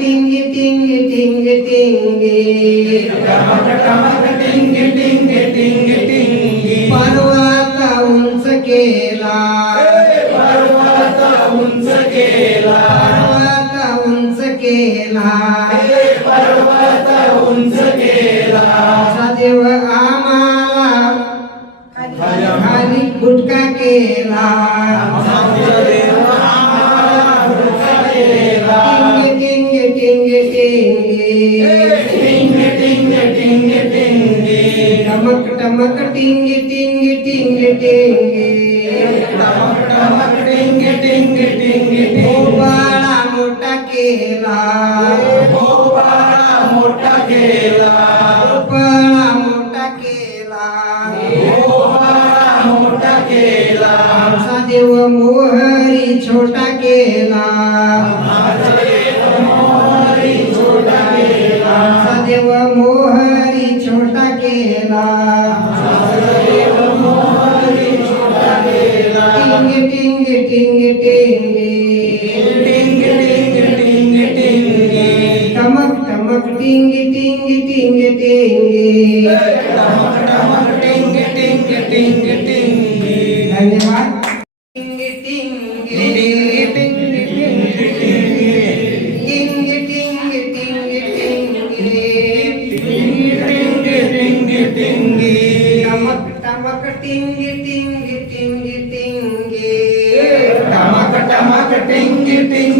टिंगी टिंगी टिंगी टिंगी केला सदैव आम्हाला खाली गुटका केला टिंग टिंग टिंग टिंग टमक टमक टिंग टिंग टिंग केला. मोठा केला. बाळा मोठा केला. मोठा केला. आमचा देव मोहरी छोटा केला. आमचा देव मोहरी छोटा केला. टिंग टिंग टिंग टिंग. टमक टमक टिंग टिंग टिंग टिंग टमक टमक टिंग टिंग टिंग टिंग धन्यवाद टिंग टिंग टिंग टिंग टिंग टिंग टिंग टिंग टमक टमक टिंग टिंग टिंग टिंग टमक टमक टिंग टिंग टिंग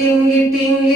টিঙ্গি টিঙ্গি